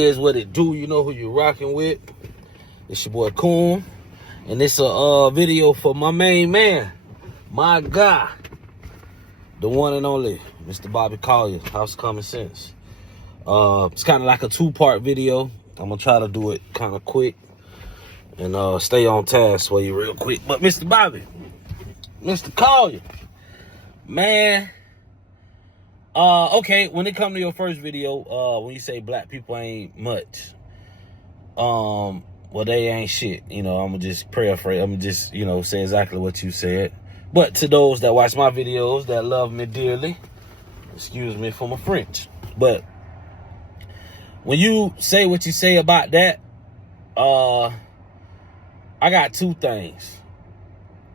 Is what it do. You know who you rocking with. It's your boy Coon, and this a video for my main man, my guy, the one and only Mr. Bobby Collier, House of Common Sense. It's kind of like a two-part video. I'm gonna try to do it kind of quick and stay on task for you real quick. But Mr. Bobby, Mr. Collier, man. Okay, when it come to your first video, when you say black people ain't much, well, they ain't shit. You know, I'm gonna just paraphrase. I'm gonna just, say exactly what you said. But to those that watch my videos that love me dearly, excuse me for my French. But when you say what you say about that, I got two things.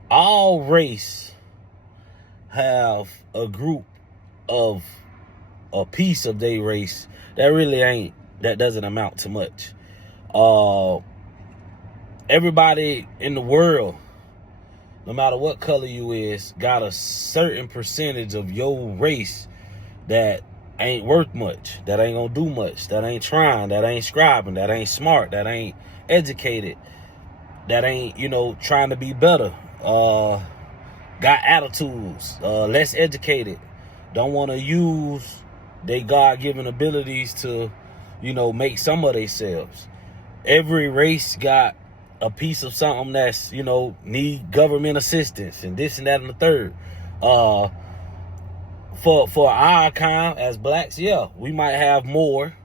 All race have a group of a piece of their race that doesn't amount to much. Everybody in the world, no matter what color you is, got a certain percentage of your race that ain't worth much, that ain't gonna do much, that ain't trying, that ain't scribing, that ain't smart, that ain't educated, that ain't, trying to be better, got attitudes, less educated, don't want to use their God-given abilities to, make some of themselves. Every race got a piece of something that's, need government assistance and this and that and the third. For our kind as blacks, yeah, we might have more,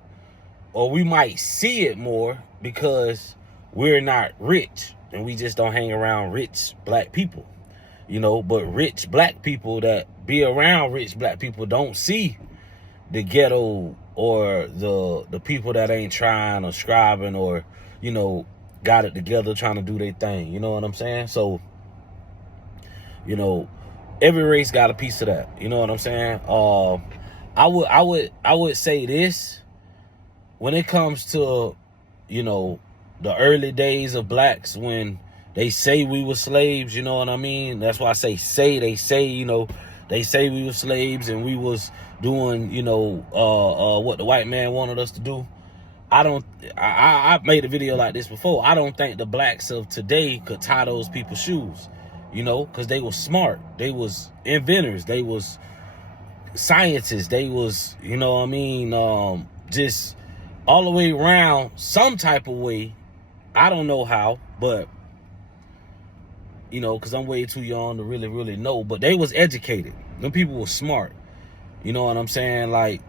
or we might see it more because we're not rich and we just don't hang around rich black people. But rich black people that be around rich black people don't see the ghetto or the people that ain't trying or scribing or, got it together trying to do their thing. You know what I'm saying? So, every race got a piece of that. You know what I'm saying? I would say this when it comes to, the early days of blacks when they say we were slaves, you know what I mean? That's why I say they say, they say we were slaves and we was doing, what the white man wanted us to do. I made a video like this before. I don't think the blacks of today could tie those people's shoes, because they was smart. They was inventors. They was scientists. They was, just all the way around some type of way. I don't know how, but because I'm way too young to really, really know. But they was educated. Them people were smart. You know what I'm saying? Like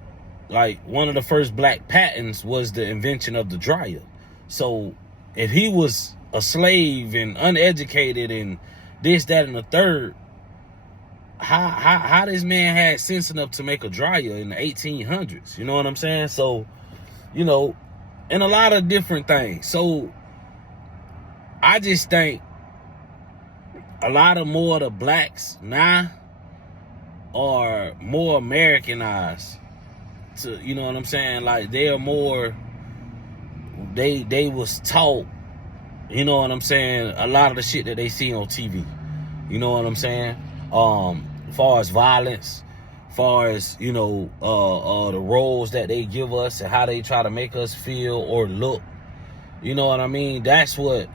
one of the first black patents was the invention of the dryer. So if he was a slave and uneducated and this, that, and the third, how this man had sense enough to make a dryer in the 1800s? You know what I'm saying? So, and a lot of different things. So I just think a lot of more of the blacks now are more Americanized. To, you know what I'm saying? Like they are more. They was taught. You know what I'm saying? A lot of the shit that they see on TV. You know what I'm saying? Far as violence, far as the roles that they give us and how they try to make us feel or look. You know what I mean? That's what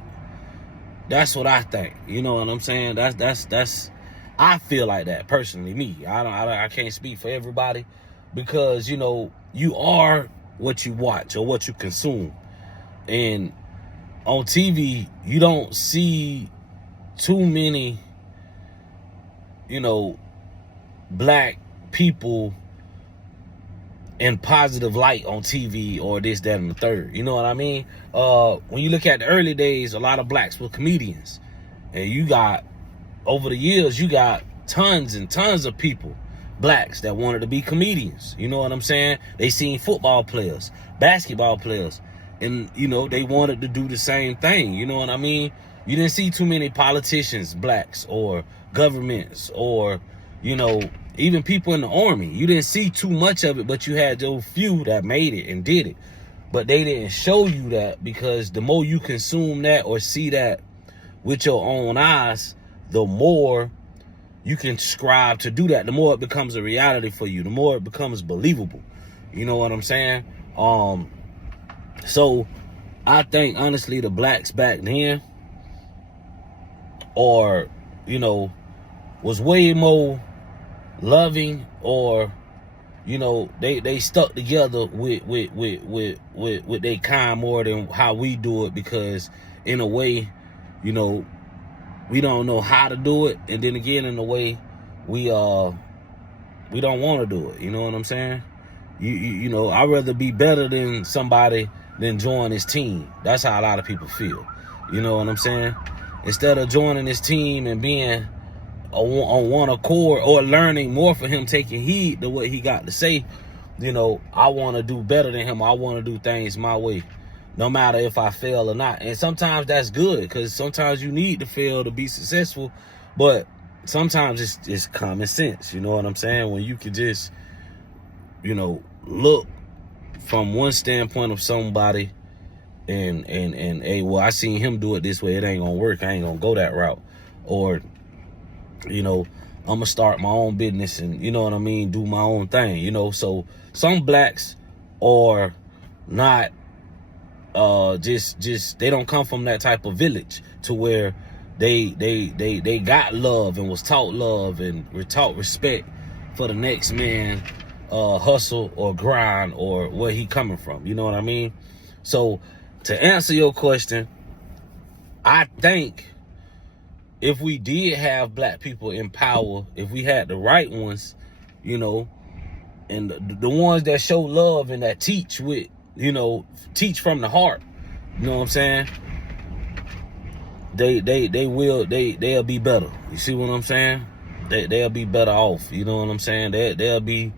I think. You know what I'm saying? That's I feel like that personally. Me, I can't speak for everybody because you are what you watch or what you consume, and on TV you don't see too many black people in positive light on TV or this, that, and the third. You know what I mean? When you look at the early days, a lot of blacks were comedians. And you got, over the years, you got tons and tons of people, blacks, that wanted to be comedians. You know what I'm saying? They seen football players, basketball players, and, they wanted to do the same thing. You know what I mean? You didn't see too many politicians, blacks, or governments, or, even people in the army. You didn't see too much of it, but you had those few that made it and did it. But they didn't show you that, because the more you consume that or see that with your own eyes, the more you can strive to do that, the more it becomes a reality for you, the more it becomes believable. You know what I'm saying? So I think honestly the blacks back then, or you know, was way more loving, or you know, they stuck together with their kind more than how we do it, because in a way, you know, we don't know how to do it, and then again in a way we don't want to do it. You know what I'm saying? You know, I'd rather be better than somebody than join his team. That's how a lot of people feel. You know what I'm saying? Instead of joining his team and being on one accord, or learning more for him, taking heed to what he got to say, you know, I want to do better than him. I want to do things my way, no matter if I fail or not. And sometimes that's good, because sometimes you need to fail to be successful, but sometimes it's common sense. You know what I'm saying? When you can just, you know, look from one standpoint of somebody and hey, well, I seen him do it this way, it ain't gonna work, I ain't gonna go that route. Or, you know, I'm gonna start my own business and, you know what I mean, do my own thing, you know. So some blacks are not just they don't come from that type of village to where they got love and was taught love and were taught respect for the next man hustle or grind or where he coming from. You know what I mean? So to answer your question, I think if we did have black people in power, if we had the right ones, you know, and the ones that show love and that teach with, you know, teach from the heart, you know what I'm saying? They'll be better. You see what I'm saying? They'll be better off. You know what I'm saying? They'll be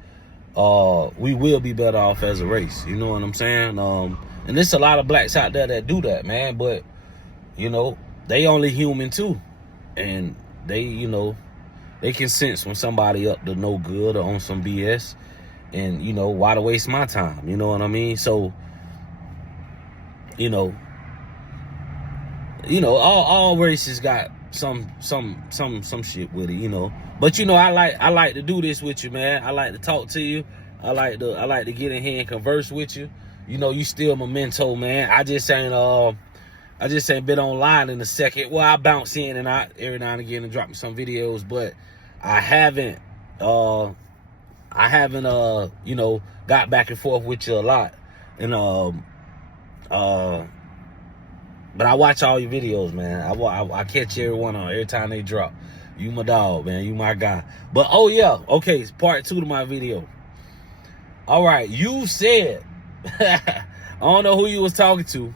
we will be better off as a race. You know what I'm saying? And there's a lot of blacks out there that do that, man. But you know, they only human too, and they, you know, they can sense when somebody up to no good or on some BS, and you know, why to waste my time? You know what I mean? So, you know, all races got some shit with it, you know. But you know, I like to do this with you, man. I like to talk to you. I like to get in here and converse with you. You know, you still my mentor, man. I just ain't been online in a second. Well, I bounce in and out every now and again and drop me some videos, but I haven't you know, got back and forth with you a lot. And but I watch all your videos, man. I catch every one on every time they drop. You my dog, man. You my guy. But oh yeah, okay, it's part 2 to my video. All right, you said I don't know who you was talking to,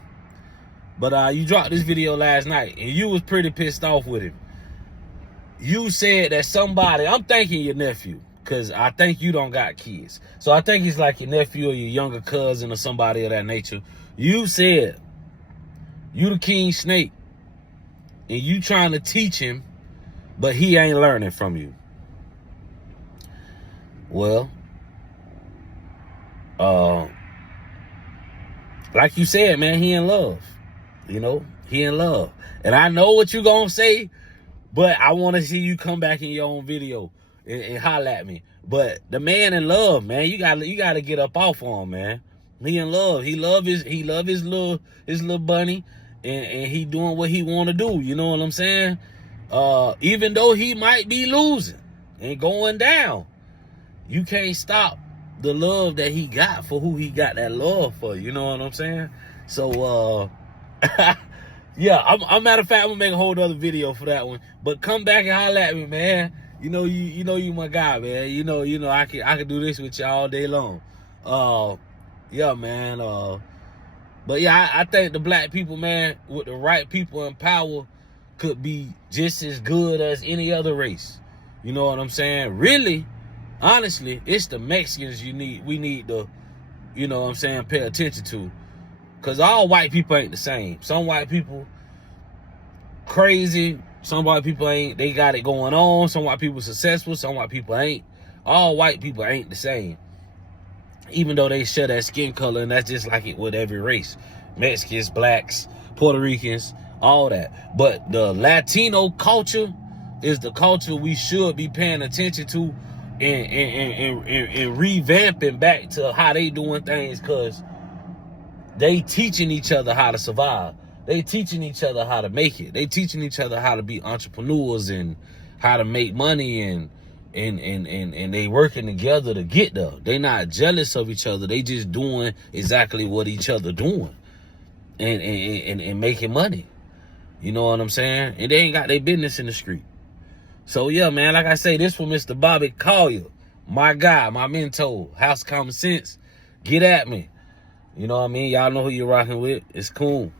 but you dropped this video last night and you was pretty pissed off with him. You said that somebody, I'm thinking your nephew, because I think you don't got kids. So I think it's like your nephew or your younger cousin or somebody of that nature. You said you the king snake and you trying to teach him, but he ain't learning from you. Well, like you said, man, he in love. You know, he in love. And I know what you gonna say, but I want to see you come back in your own video and holler at me. But the man in love, man, you gotta get up off on him, man. He in love. He love his little bunny, and he doing what he want to do. You know what I'm saying? Even though he might be losing and going down, you can't stop the love that he got for who he got that love for. You know what I'm saying? So yeah, I'm matter of fact, I'm gonna make a whole other video for that one. But come back and holler at me, man. You know you my guy, man. You know I can do this with you all day long. Yeah, man. But yeah, I think the black people, man, with the right people in power, could be just as good as any other race. You know what I'm saying? Really, honestly, it's the Mexicans we need to, you know what I'm saying, pay attention to. Because all white people ain't the same. Some white people crazy. Some white people ain't, they got it going on. Some white people successful. Some white people ain't. All white people ain't the same. Even though they share that skin color, and that's just like it with every race. Mexicans, blacks, Puerto Ricans, all that. But the Latino culture is the culture we should be paying attention to and revamping back to how they doing things, because they teaching each other how to survive. They teaching each other how to make it. They teaching each other how to be entrepreneurs and how to make money, and they working together to get there. They not jealous of each other. They just doing exactly what each other doing and making money. You know what I'm saying? And they ain't got their business in the street. So yeah, man, like I say, this for Mr. Bobby Collier, my guy, my mentor, House Common Sense. Get at me. You know what I mean? Y'all know who you're rocking with. It's cool.